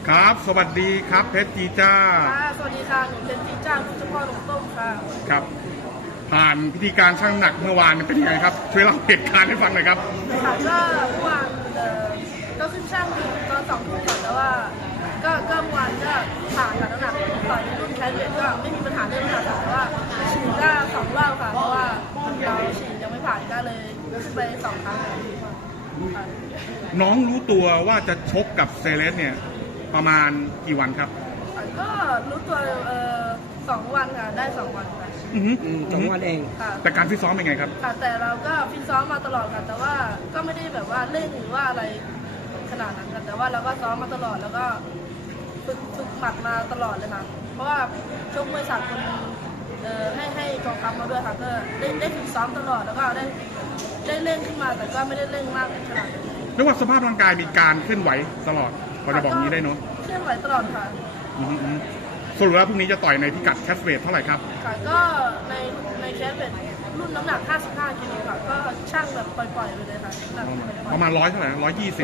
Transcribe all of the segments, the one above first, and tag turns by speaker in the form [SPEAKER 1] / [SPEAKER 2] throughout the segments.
[SPEAKER 1] ครับสวัสดีครับเพชรจีจ้า
[SPEAKER 2] ค่ะสวัสดีค่ะหนูเป็นจีจ้าลูกเจ้าพ่อหลวงต้มค่ะ
[SPEAKER 1] ครับผ่านพิธีการชั่งน้ำหนักเมื่อวานเป็นยังไงครับช่วยเล่าเหตุการณ์ให้ฟังหน่อยครับ
[SPEAKER 2] ค่ะก็เมื่อวานก็ขึ้นช่างอยู่ตอน2 ทุ่มก่อนแต่ว่าก็เมื่อวานก็ผ่านน้ำหนักต่อยในรุ่นแคสเวทก็ไม่มีปัญหาเรื่องน้ำหนักแต่ว่าฉีดก็2 รอบค่ะเพราะว่าเราฉีดยังไม่ผ่านก็เลยขึ้นไป2 ครั้งค่ะ
[SPEAKER 1] น้องรู้ตัวว่าจะชกกับเซเลสเนี่ยประมาณกี่วันครับ
[SPEAKER 2] ก็รู้ตัว2 วันค่ะได้2 วันค่ะ
[SPEAKER 3] 2 วันเอง
[SPEAKER 1] แต่การฟิตซ้อมเป็นไงครับ
[SPEAKER 2] ค่ะแต่เราก็ฟิตซ้อมมาตลอดค่ะแต่ว่าก็ไม่ได้แบบว่าเล่นหรือว่าอะไรขนาดนั้นค่ะแต่ว่าเราก็ซ้อมมาตลอดแล้วก็ฝึกหมัดมาตลอดเลยค่ะเพราะว่าชกมวยสากลให้กองทัพมาด้วยค่ะก็ได้ฝึกซ้อมตลอดแล้วก็ได้เล่นขึ้นมาแต่ก็ไม่ได้เล่นมากขนาดนั้น
[SPEAKER 1] เรียกว่าสภาพร่างกายมีการเคลื่อนไหวตลอดพอจะบอกนี้ได้เนาะ
[SPEAKER 2] เคลื่อนไหวตลอดค่ะ
[SPEAKER 1] สรุปแล้วพรุ่งนี้จะต่อยในพิกัดแคสเวทเท่าไหร่ครับ
[SPEAKER 2] ค่ะก็ในแคสเวทรุ่นน้ำหนัก55 กิโลค่ะก็ช่างแบบปล่อยๆไปเลยค่ะ
[SPEAKER 1] ประมาณ100เท่าไหร่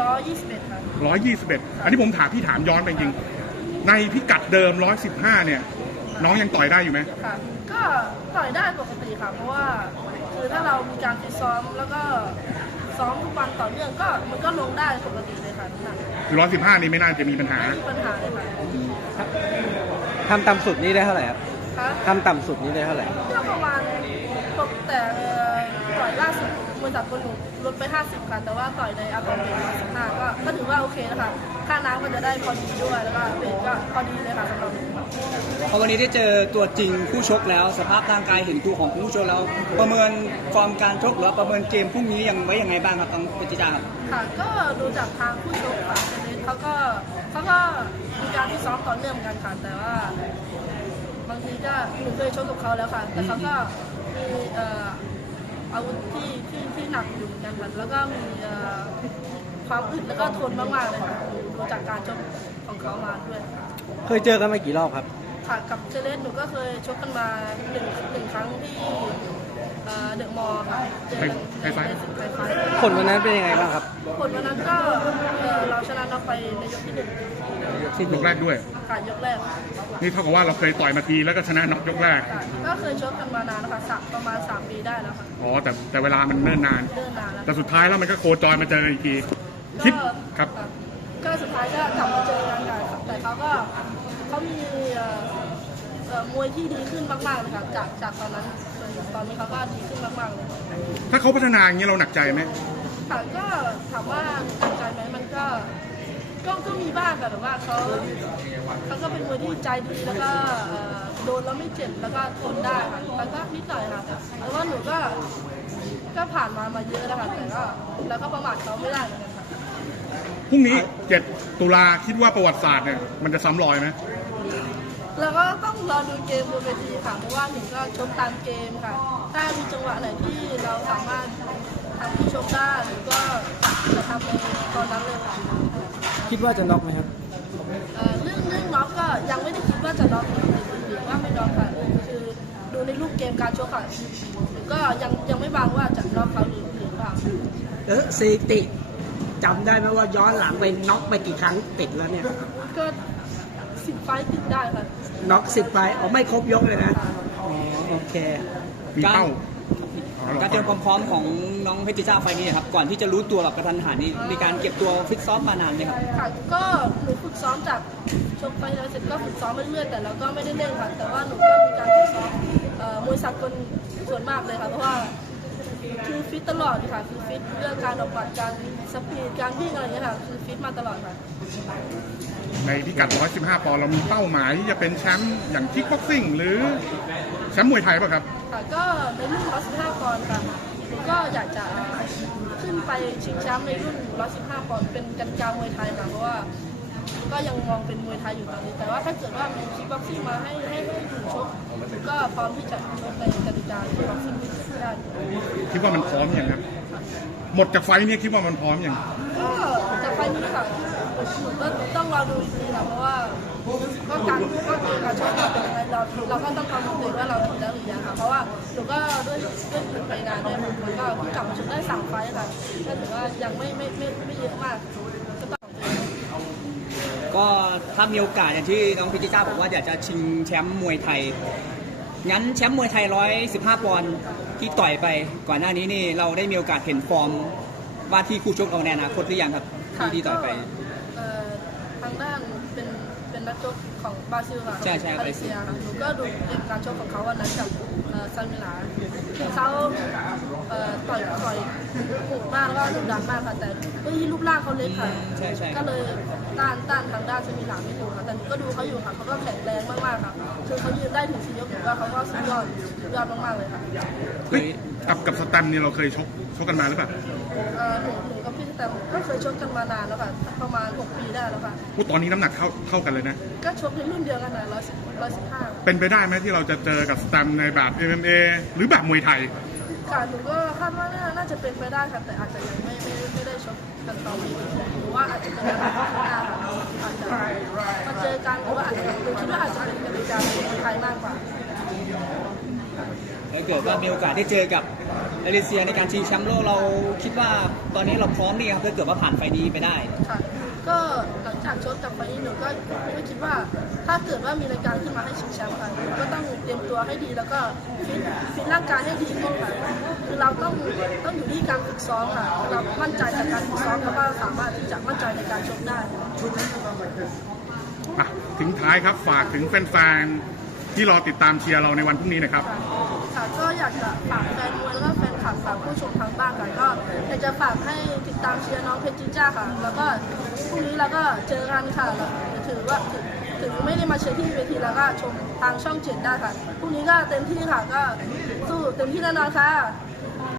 [SPEAKER 2] 121ค่ะ
[SPEAKER 1] 121อันนี้ผมพี่ถามย้อนไปจริงในพิกัดเดิม115เนี่ยน้องยังต่อยได้อยู่ไหม
[SPEAKER 2] ค่ะก็ต่อยได้ปกติค่ะเพราะว่าคือถ้าเรามีการฟิตซ้อมแล้วก็ซ้อมทุกวันต่อเนื่องก็มันก็ลงได้ปกติเลยค่ะ
[SPEAKER 1] คือ115นี่ไม่น่าจะมีปัญหา
[SPEAKER 2] ไม่มีปัญหาเลยค่ะ
[SPEAKER 3] ทำต่ำสุดนี้ได้เท่าไหร่ครับทำต่ำสุดนี้ได้เท่าไหร่
[SPEAKER 2] ก็ประมาณแต่ต่อยล่าสุดมวยสากลลดไป50ค่ะแต่ว่าต่อยในอาร์ตเวท115ก็ถือว่าโอเคนะคะค่าน้ำมันจะได้พอดีด้วยแล้วก็เวทก็พอดีเลยค่ะสำหรับ
[SPEAKER 3] พอวันนี้ได้เจอตัวจริงผู้ชกแล้วสภาพร่างกายเห็นตัวของผู้ชกแล้วประเมินฟอร์มการชกหรือประเมินเกมพรุ่งนี้ไว้ยังไงบ้างครับต้องพิจารณาครับ
[SPEAKER 2] ค่ะก็ดูจากทางผู้ชกค่ะเขาก็มีการที่ซ้อมต่อเนื่องกันค่ะแต่ว่าบางทีก็หนูเคยชกกับเขาแล้วค่ะแต่เขาก็มีอาวุธที่หนักอยู่เหมือนกันค่ะแล้วก็มีความอึดแล้วก็ทนมากๆเลยค่ะดูจากการชกของเขามาด้วย
[SPEAKER 3] เคยเจอกันมากี่รอบครับ
[SPEAKER 2] ค่ะกับเจเลสหนูก็เคยชกกันมาหนึ่งครั้งที่เดอะมอลล์ค่ะเจอกันในไฟ
[SPEAKER 3] ผลวันนั้นเป็นยังไงบ้างครับ
[SPEAKER 2] ผลวันนั้นก็เราชนะน็อกไปในยกที่ 1
[SPEAKER 1] ยกแรกด้วย
[SPEAKER 2] ค่ะยกแรก
[SPEAKER 1] นี่เท่ากับว่าเราเคยต่อยมาทีแล้วก็ชนะน็อกยกแรก
[SPEAKER 2] ก็เคยชกกันมานานนะคะประมาณ3 ปีได้แล้วค่ะ
[SPEAKER 1] อ๋อแต่เวลามันเนิ่นนานแต่สุดท้ายแล้วมันก็โคจรมาเจออีกทีคิดครับ
[SPEAKER 2] ก็สุดท้ายก็กลับมาเจอกันค่ะแต่เขามีมวยที่ดีขึ้นมากๆเลยค่ะจากตอนนั้นตอนนี้เขาก็ดีขึ้นมากๆเลย
[SPEAKER 1] ถ้าเขาพัฒนาอย่างนี้เราหนักใจไหม
[SPEAKER 2] ค่ะก็ถามว่าหนักใจไหมมันก็มีบ้างค่ะแต่ว่าเขาก็เป็นมวยที่ใจดีแล้วก็โดนแล้วไม่เจ็บแล้วก็ทนได้ค่ะแล้วก็นิดหน่อยค่ะแต่ว่าหนูก็ผ่านมาเยอะแล้วค่ะแต่ก็แล้วก็ประมาทเขาไม่ได้เหมือนกันค่ะ
[SPEAKER 1] พรุ่งนี้7 ตุลาคิดว่าประวัติศาสตร์เนี่ยมันจะซ้ำรอยไหม
[SPEAKER 2] เราก็ต้องรอดูเกมบนเวทีค่ะเพราะว่าหนูก็ชกตามเกมค่ะถ้ามีจังหวะไหนที่เราสามารถทำผู้ชกได้หนูก็จะทำในตอนนั้นเลยค่ะ
[SPEAKER 3] คิดว่าจะน็อกไหมครับ
[SPEAKER 2] เรื่องน็อกก็ยังไม่ได้คิดว่าจะน็อกหรือว่าไม่น็อกค่ะคือดูในรูปเกมการชกค่ะก็ยังไม่บางว่าจะน็อกเขาหรือเปล่า
[SPEAKER 3] แล้วสถิติจำได้ไหมว่าย้อนหลังไปน็อกไปกี่ครั้งติดแล้วเนี่ย
[SPEAKER 2] ก็10 ไฟต์ติดได้ค่ะ
[SPEAKER 3] น็อก10 ไฟต์ไม่ครบยกเลยนะอ๋อโอเค
[SPEAKER 1] มีเป้า
[SPEAKER 3] การเตรียมความพร้อมของน้องเพชรจ้าไฟนี้ครับก่อนที่จะรู้ตัวแบบกระทันหันนี่มีการเก็บตัวฟิตซ้อมมานานไหมครับ
[SPEAKER 2] ค่ะก็หนูฝึกซ้อมจากชกไฟแล้วเสร็จก็ฝึกซ้อมเรื่อยๆแต่เราก็ไม่ได้เล่นค่ะแต่ว่าหนูก็มีการฝึกซ้อมมวยสากลส่วนมากเลยค่ะเพราะว่าคือฟิตตลอดค่ะคือฟิตเรื่องการออกหมัดการสปีดการวิ่งอะไรอย่างเงี้ยค่ะคือฟิตมาตลอดค่ะ
[SPEAKER 1] ในพิกัด115 ปอนด์เรามีเป้าหมายที่จะเป็นแชมป์อย่างคิกบ็อกซิ่งหรือแชมป์มวยไทยป่ะครับ
[SPEAKER 2] ค่ะก็ในรุ่น115 ปอนด์ค่ะก็อยากจะขึ้นไปชิงแชมป์ในรุ่น115 ปอนด์เป็นกติกามวยไทยค่ะเพราะว่าก็ยังมองเป็นมวยไทยอยู่ตอนนี้แต่ว่าถ้าเกิดว่ามีคิกบ็อกซิ่งมาให้ดูชกก็พร้อมที่จะชกในกติกาคิกบ็อกซิ่งได้
[SPEAKER 1] คิดว่ามันพร้อมอย่างครับหมดจากไฟนี้คิดว่ามันพร้อมอย่าง
[SPEAKER 2] ก็จากไฟนี้ค่ะก็ต้องรอดูอีกทีค่ะเพราะว่าก็การชกเราเป็นยังไงเราก็ต้องประเมินตัวว่าเราถึงแล้วหรือยังค่ะเพราะว่าหนูก็ด้วยฝึกไปนานด้วยมันก็เพิ่งกลับมาชกได้3 ไฟค่ะก็ถือว่ายังไม่เยอะมากก็ต้อง
[SPEAKER 3] ก็ถ้ามีโอกาสอย่างที่น้องพิจิต้าบอกว่าอยากจะชิงแชมป์มวยไทย งั้นแชมป์มวยไทย 115 ปอนด์ที่ต่อยไปก่อนหน้านี้นี่เราได้มีโอกาสเห็นฟอร์มว่าที่คู่ชกเราในอนาคตหรือยังครับที่ต่อยไป
[SPEAKER 2] ทางด้านเป็นนักชกของบราซิลค่ะ
[SPEAKER 3] ใช่ใช่
[SPEAKER 2] มาเลเซียค่ะหนูก็ดูเกมการชกของเขาวันนั้นกับซามิลาคือเขาต่อยถูกมากแล้วก็ดุดันมากค่ะแต่ด้วยที่รูปร่างเขาเล็กค่ะ
[SPEAKER 3] ใช่ใช่
[SPEAKER 2] ก็เลยต้านทางด้านซามิลาไม่ถูกค่ะแต่หนูก็ดูเขาอยู่ค่ะเขาก็แข็งแรงมากๆค่ะคือเขายืนได้ถึง4 ยกหนูว่าเขาก็สุดยอดมากๆเลยค่ะ
[SPEAKER 1] เฮ้ยกับสแตมป์นี่เราเคยชกกันมาหรือเปล่า
[SPEAKER 2] หนูกับพี่แต่ก็เคยชกกันมานานแล้วค่ะประมาณ6 ปีได้แล้วค่ะ
[SPEAKER 1] พูดตอนนี้น้ำหนักเท่ากันเลยนะ
[SPEAKER 2] ก็ชกในรุ่นเดียวกันนะ115
[SPEAKER 1] เป็นไปได้ไหมที่เราจะเจอกับสแตมป์ในแบบ MMA หรือแบบมวยไทย
[SPEAKER 2] ค่ะหนูก็คาดว่าน่าจะเป็นไปได้ค่ะแต่อาจจะยังไม่ได้ชกกันตอนนี้หรือว่าอาจจะเป็นในอนาคตข้างหน้าค่ะอาจจะมาเจอกันหรือว่าอาจจะหนูคิดว่าอาจจะเป็นกติกาของคนไทยมากกว่า
[SPEAKER 3] ถ้าเกิดว่ามีโอกาสได้เจอกับมาเลเซียในการชิงแชมป์โลกเราคิดว่าตอนนี้เราพร้อมดีครับถ้าเกิดว่าผ่านไฟล์นี้ไปได้
[SPEAKER 2] ค่ะก็หลังจากชกกับไฟนี้หนูก็คิดว่าถ้าเกิดว่ามีรายการขึ้นมาให้ชิงแชมป์ค่ะหนูก็ต้องเตรียมตัวให้ดีแล้วก็ฟิตร่างกายให้ดีขึ้นค่ะคือเราต้องอยู่ที่การฝึกซ้อมค่ะเรามั่นใจจากการฝึกซ้อมแล้วก็สามารถที่จะมั่นใจในการชกได้
[SPEAKER 1] อ่ะทิ้งท้ายครับฝากถึงแฟนๆที่รอติดตามเชียร์เราในวันพรุ่งนี้นะครับ
[SPEAKER 2] ค่ะก็อยากจะฝากแฟนมวยแล้วก็แฟนคลับฝากผู้ชมทางบ้านค่ะก็อยากจะฝากให้ติดตามเชียร์น้องเพชรจิจ้าค่ะแล้วก็พรุ่งนี้เราก็เจอกันค่ะถือว่าถึงไม่ได้มาเชียร์ที่เวทีแล้วก็ชมทางช่อง7ได้ค่ะพรุ่งนี้ก็เต็มที่ค่ะก็สู้เต็มที่แน่นอนค่ะ